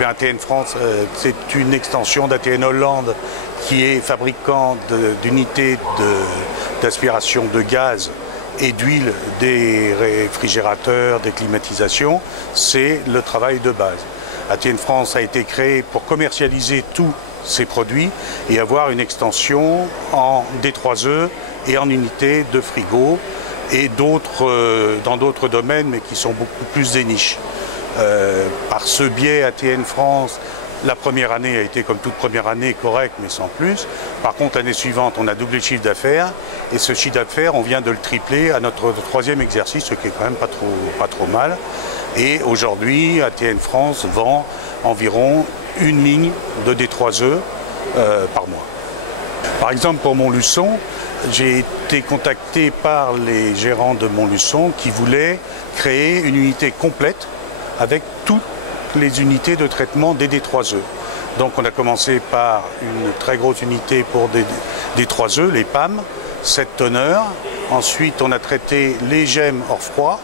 ATN France, c'est une extension d'ATN Hollande qui est fabricant d'unités d'aspiration de gaz et d'huile des réfrigérateurs, des climatisations. C'est le travail de base. ATN France a été créé pour commercialiser tous ces produits et avoir une extension en D3E et en unités de frigo et dans d'autres domaines, mais qui sont beaucoup plus des niches. Par ce biais, ATN France, la première année a été comme toute première année correcte, mais sans plus. Par contre, l'année suivante, on a doublé le chiffre d'affaires. Et ce chiffre d'affaires, on vient de le tripler à notre troisième exercice, ce qui est quand même pas trop mal. Et aujourd'hui, ATN France vend environ une ligne de D3E par mois. Par exemple, pour Montluçon, j'ai été contacté par les gérants de Montluçon qui voulaient créer une unité complète avec toutes les unités de traitement des D3E. Donc on a commencé par une très grosse unité pour des D3E, les PAM, 7 tonneurs. Ensuite on a traité les gemmes hors froid,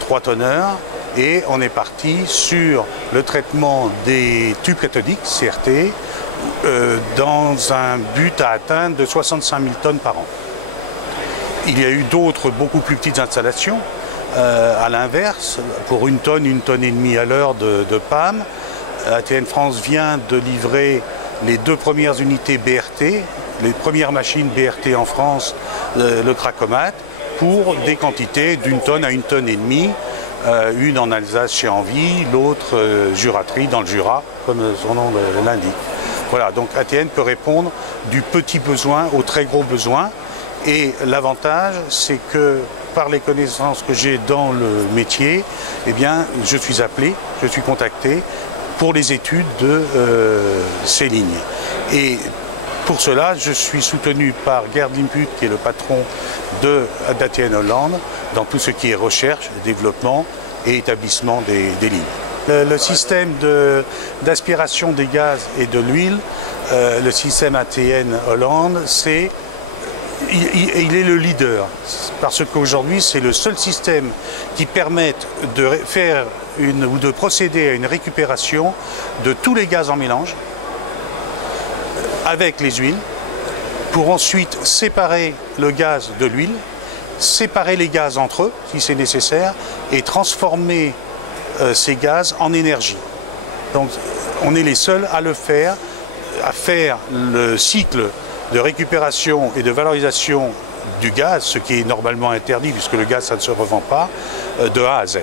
3 tonneurs. Et on est parti sur le traitement des tubes cathodiques, CRT, dans un but à atteindre de 65 000 tonnes par an. Il y a eu d'autres beaucoup plus petites installations. À l'inverse, pour une tonne et demie à l'heure de PAM, ATN France vient de livrer les 2 premières unités BRT, les premières machines BRT en France, le Cracomat, pour des quantités d'une tonne à une tonne et demie, une en Alsace chez Envie, l'autre Juraterie dans le Jura, comme son nom l'indique. Voilà, donc ATN peut répondre du petit besoin au très gros besoin. Et l'avantage, c'est que par les connaissances que j'ai dans le métier, eh bien, je suis appelé, je suis contacté pour les études de ces lignes. Et pour cela, je suis soutenu par Gerd Limput, qui est le patron d'ATN Hollande, dans tout ce qui est recherche, développement et établissement des lignes. Le système d'aspiration des gaz et de l'huile, le système ATN Hollande, il est le leader, parce qu'aujourd'hui c'est le seul système qui permette de faire ou de procéder à une récupération de tous les gaz en mélange avec les huiles, pour ensuite séparer le gaz de l'huile, séparer les gaz entre eux si c'est nécessaire et transformer ces gaz en énergie. Donc on est les seuls à le faire, à faire le cycle de récupération et de valorisation du gaz, ce qui est normalement interdit puisque le gaz ça ne se revend pas, de A à Z.